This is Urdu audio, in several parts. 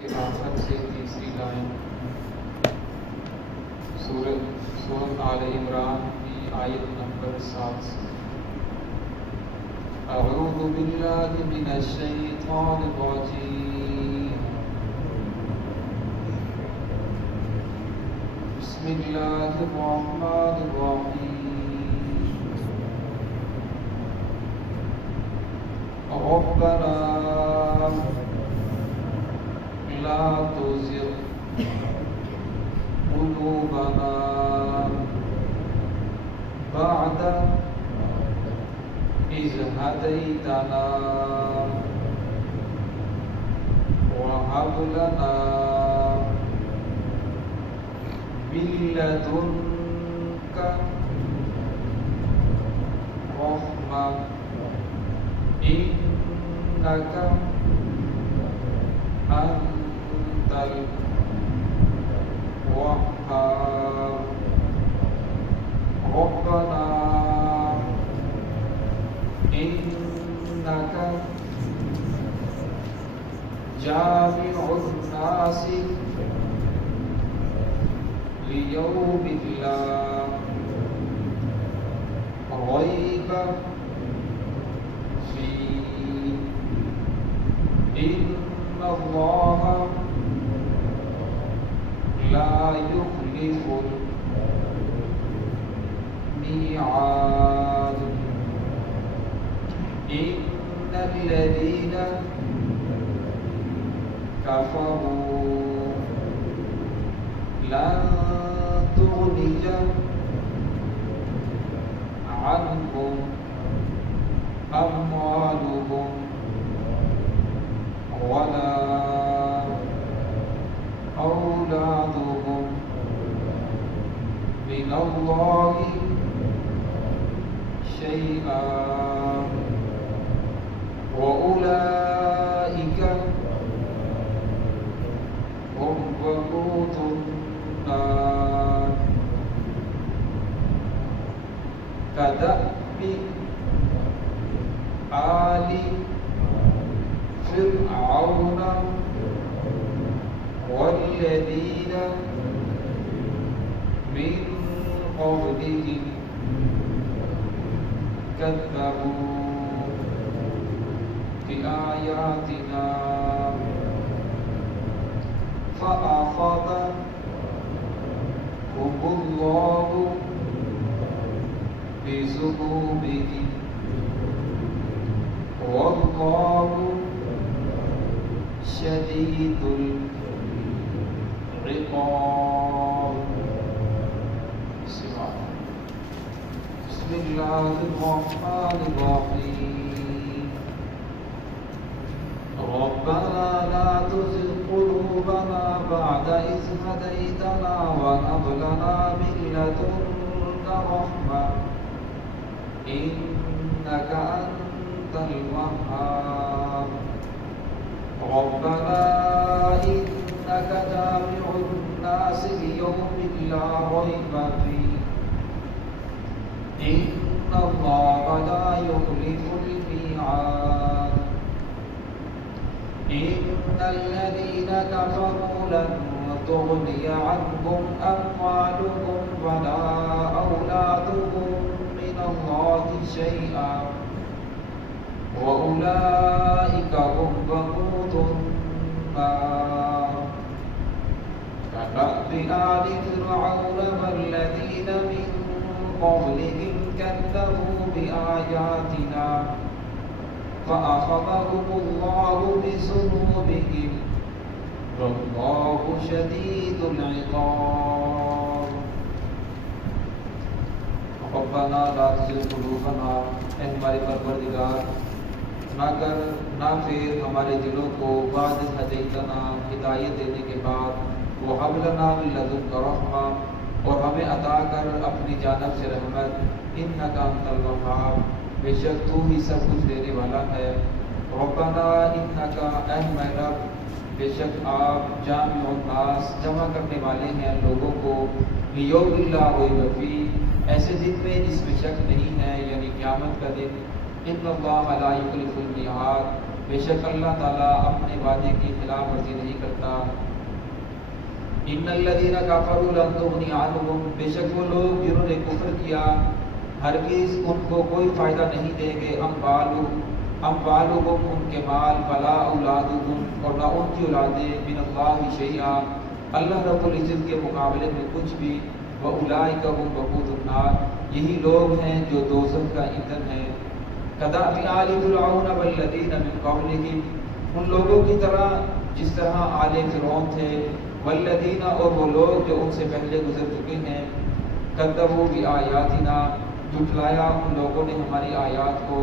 آخر سے تیسری لائن سورۃ آل عمران کی آیت نمبر 7 سے۔ اعوذ باللہ من الشیطان الرجیم، بسم اللہ الرحمن الرحیم، ربنا لا تزغ قلوبنا بعد إذ هديتنا وهب لنا من لدنك رحمة إنك أنت الوهاب، ربنا إنك جامع الناس ليوم لا ريب فيه، إن الله لا يخلف الميعاد، إن الذين كفروا لن تغني عنهم أموالهم ولا أولادهم من الله شيئا، وأولئك هم وقود النار، كدأب آل فرعون والذين من قبلهم كذبوا بآياتنا فأخذهم الله بذنوبهم والله شديد العقاب۔ بسم الله الرحمن الرحيم، ربنا لا تزغ قلوبنا بعد إذ هديتنا وهب لنا من لدنك رحمة إنك أنت الوهاب، ربنا إنك جامع الناس ليوم لا ريب فيه، إن الله لا يخلف الميعاد، إن الذين كفروا لن تغني عنهم أموالهم ولا أولادهم من الله شيئا، وأولئك هم وقود النار، كدأب آل فرعون والذين من قبلهم كذبوا بآياتنا فأخذهم الله بذنوبهم والله شديد العقاب، ربنا لا تزغ قلوبنا، اے ہمارے پروردگار نہ کر نہ پھر ہمارے دلوں کو بعد ہدیتنا ہدایت دینے کے بعد، وہب لنا من لدنک رحمہ، اور ہمیں عطا کر اپنی جانب سے رحمت، انک انت الوہاب، بے شک تو ہی سب کچھ دینے والا ہے، ربنا انک، اے ہمارے رب، بے شک آپ جامع الناس، جمع کرنے والے ہیں لوگوں کو، لیوم لا ریب فیہ، ایسے دن میں جس میں شک نہیں ہے، یعنی قیامت کا دن، ان اللہ لا یخلف المیعاد، بے شک اللہ تعالیٰ اپنے وعدے کی خلاف ورزی نہیں کرتا۔ ان الذین کفروا لن تغنی عنہم، بے شک وہ لوگ جنہوں نے کفر کیا ہرگز ان کو کوئی فائدہ نہیں دیں گے، اموالہم ان کے مال، ولا اولادہم اور نہ ان کی اولادیں، من اللہ شیئا اللہ رب العزت کے مقابلے میں کچھ بھی، واولئک هم وقود النار یہی لوگ ہیں جو دوزخ کا ایندھن ہے۔ کدأب آل فرعون والذین من قبلہم ان لوگوں کی طرح جس طرح آل فرعون تھے، والذین اور وہ لوگ جو ان سے پہلے گزر چکے ہیں، کذبوا بآیاتنا جھٹلایا ان لوگوں نے ہماری آیات کو،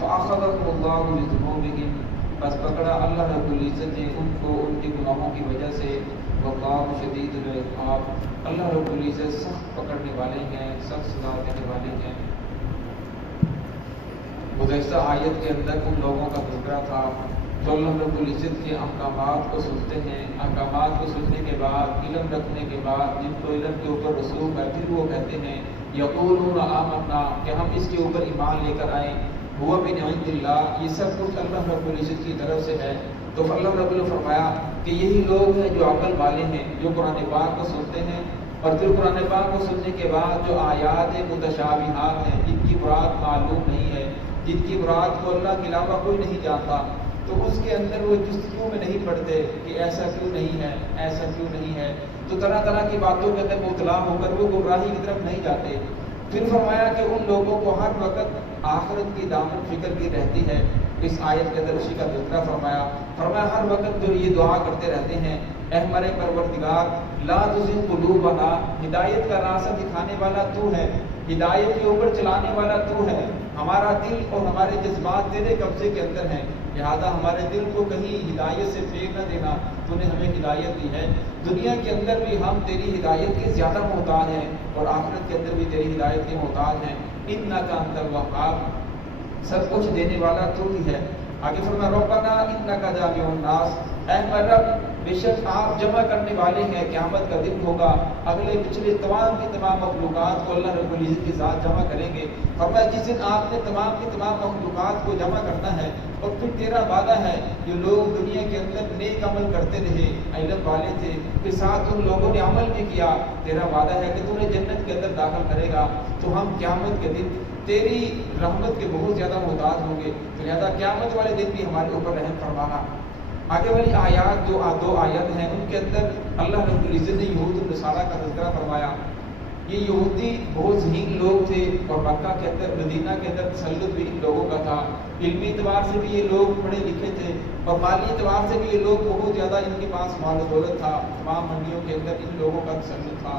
فأخذهم اللہ بذنوبہم بس پکڑا اللہ رب العزت نے ان کو ان کے گناہوں کی وجہ سے، واللہ شدید العقاب اللہ رب العزت سخت پکڑنے والے ہیں، سخت سزا دینے والے ہیں۔ گزشتہ آیت کے اندر ان لوگوں کا تذکرہ تھا جو اللہ رب العزت کے احکامات کو سنتے ہیں، احکامات کو سننے کے بعد، علم رکھنے کے بعد، جن کو علم کے اوپر رسوخ ہے، پھر وہ کہتے ہیں یقولون آمنا کہ ہم اس کے اوپر ایمان لے کر آئیں، ہوا من عند اللہ یہ سب کچھ اللہ رب العزت کی طرف سے ہے۔ تو اللہ رب العزت فرمایا کہ یہی لوگ ہیں جو عقل والے ہیں، جو قرآن پاک کو سنتے ہیں اور پھر قرآن پاک کو سننے کے بعد جو آیات متشابہات ہیں، جن کی مراد معلوم نہیں ہے، جن کی مراد کو اللہ کے علاوہ کوئی نہیں جانتا، تو اس کے اندر وہ جستجو میں نہیں پڑتے کہ ایسا کیوں نہیں ہے، ایسا کیوں نہیں ہے، تو طرح طرح کی باتوں کے اندر مبتلا ہو کر وہ گمراہی کی طرف نہیں جاتے۔ پھر فرمایا کہ ان لوگوں کو ہر وقت آخرت کی دامن فکر بھی رہتی ہے۔ اس آیت کے اندر اسی کا تذکرہ فرمایا ہر وقت جو یہ دعا کرتے رہتے ہیں، اے ہمارے پروردگار لا تزغ قلوبنا، ہدایت کا راستہ دکھانے والا تو ہے، ہدایت کے اوپر چلانے والا تو ہے، ہمارا دل اور ہمارے جذبات تیرے قبضے کے اندر ہیں، لہذا ہمارے دل کو کہیں ہدایت سے پھیر نہ دینا، تو نے ہمیں ہدایت دی ہے، دنیا کے اندر بھی ہم تیری ہدایت کے زیادہ محتاج ہیں اور آخرت کے اندر بھی تیری ہدایت کے محتاج ہیں، انک انت الوہاب سب کچھ دینے والا تو ہی ہے۔ آگے فرمایا ربنا انک جامع الناس، اے ہمارے رب بے شک آپ جمع کرنے والے ہیں، قیامت کا دن ہوگا، اگلے پچھلے تمام کی تمام مخلوقات کو اللہ رب العزت کے ساتھ جمع کریں گے۔ فرمایا جس دن آپ نے تمام کی تمام مخلوقات کو جمع کرنا ہے، اور پھر تیرا وعدہ ہے جو لوگ دنیا کے اندر نیک عمل کرتے رہے، علم والے تھے، پھر ساتھ ان لوگوں نے عمل بھی کیا، تیرا وعدہ ہے کہ تو نے جنت کے اندر داخل کرے گا، تو ہم قیامت کے دن تیری رحمت کے بہت زیادہ محتاج ہوں گے، لہذا قیامت والے دن بھی ہمارے اوپر رحم فرمانا۔ آگے والی آیات جو دو آیت ہیں ان کے اندر اللہ رب العزت نے یہود و نصارہ کا تذکرہ فرمایا۔ یہ یہودی بہت ذہین لوگ تھے اور مکہ کے اندر، مدینہ کے اندر تسلط بھی ان لوگوں کا تھا، علمی اعتبار سے بھی یہ لوگ پڑھے لکھے تھے اور مالی اعتبار سے بھی یہ لوگ بہت زیادہ، ان کے پاس مال و دولت تھا، تمام منڈیوں کے اندر ان لوگوں کا تسلط تھا،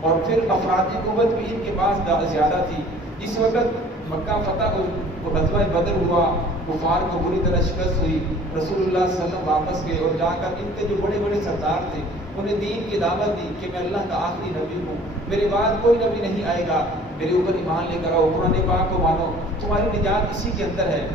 اور پھر افرادی قوت بھی ان کے پاس زیادہ تھی۔ جس وقت مکہ فتح اور غزوہ بدر ہوا، کفار کو بری طرح شکست ہوئی، رسول اللہ صلی اللہ علیہ وسلم واپس گئے اور جا کر ان کے جو بڑے بڑے سردار تھے انہیں دین کی دعوت دی کہ میں اللہ کا آخری نبی ہوں، میرے بعد کوئی نبی نہیں آئے گا، میرے اوپر ایمان لے کر آؤ، قرآن پاک کو مانو، تمہاری نجات اسی کے اندر ہے۔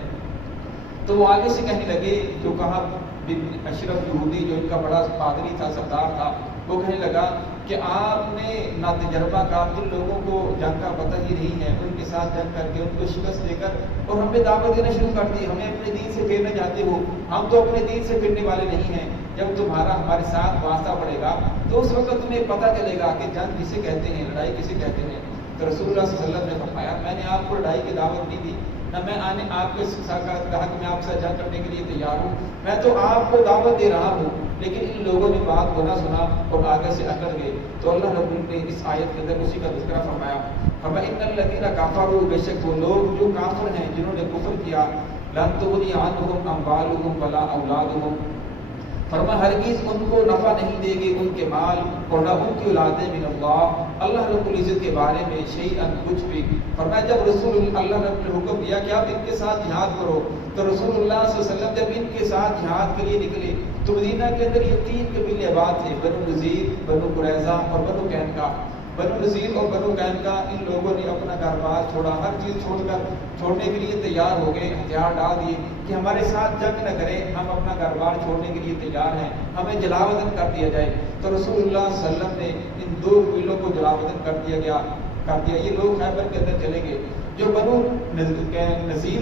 تو وہ آگے سے کہنے لگے، جو کہا بن اشرف یہودی جو ان کا بڑا پادری تھا، سردار تھا، وہ کہنے لگا کہ آپ نے نا تجربہ کار جن لوگوں کو جنگ کا پتہ ہی نہیں ہے، ان کے ساتھ جنگ کر کے ان کو شکست دے کر اور ہمیں دعوت دینا شروع کر دی، ہمیں اپنے دین سے پھیرنا چاہتے ہو، ہم تو اپنے دین سے پھرنے والے نہیں ہیں، جب تمہارا ہمارے ساتھ واسطہ پڑے گا تو اس وقت تمہیں پتہ چلے گا کہ جنگ کسے کہتے ہیں، لڑائی کسے کہتے ہیں۔ تو رسول اللہ صلی اللہ علیہ وسلم نے فرمایا میں نے آپ کو لڑائی کی دعوت نہیں دی، نہ میں آنے آپ کے ساتھ کہا کہ میں آپ سے جنگ کرنے کے لیے تیار ہوں، میں تو آپ کو دعوت دے رہا ہوں، لیکن ان لوگوں نے بات کو نہ سنا اور آگے سے اکڑ گئے۔ تو اللہ رب العزت نے اس آیت کے اندر اسی کا تذکرہ فرمایا، فرمایا ان الذین کفروا، بے شک وہ لوگ جو کافر ہیں، جنہوں نے کفر کیا، لن تغنی عنہم اموالہم ولا اولادہم، فرمایا ہرگز ان کو نفع نہیں دے گی ان کے مال اور نہ ان کی اولادیں من اللہ رب العزت کے بارے میں شیئا کچھ بھی۔ فرمایا جب رسول اللہ رب نے حکم دیا کہ آپ ان کے ساتھ جہاد کرو، تو رسول اللہ صلی اللہ علیہ وسلم جب ان کے ساتھ جہاد کے لیے نکلے تو مدینہ کے اندر یہ تین قبیلے آباد تھے، بنو نذیر، بنو قریظہ اور بنو قینقاع۔ بنو نذیر اور بنو قینقاع ان لوگوں نے اپنا گھر بار چھوڑا، ہر چیز چھوڑنے کے لیے تیار ہو گئے، ہتھیار ڈال دیے کہ ہمارے ساتھ جنگ نہ کریں، ہم اپنا گھر بار چھوڑنے کے لیے تیار ہیں، ہمیں جلا وطن کر دیا جائے۔ تو رسول اللہ صلی اللہ علیہ وسلم نے ان دو قبیلوں کو جلا وطن کر دیا، یہ لوگ خیبر کے اندر چلے گئے۔ جو بنو نذیر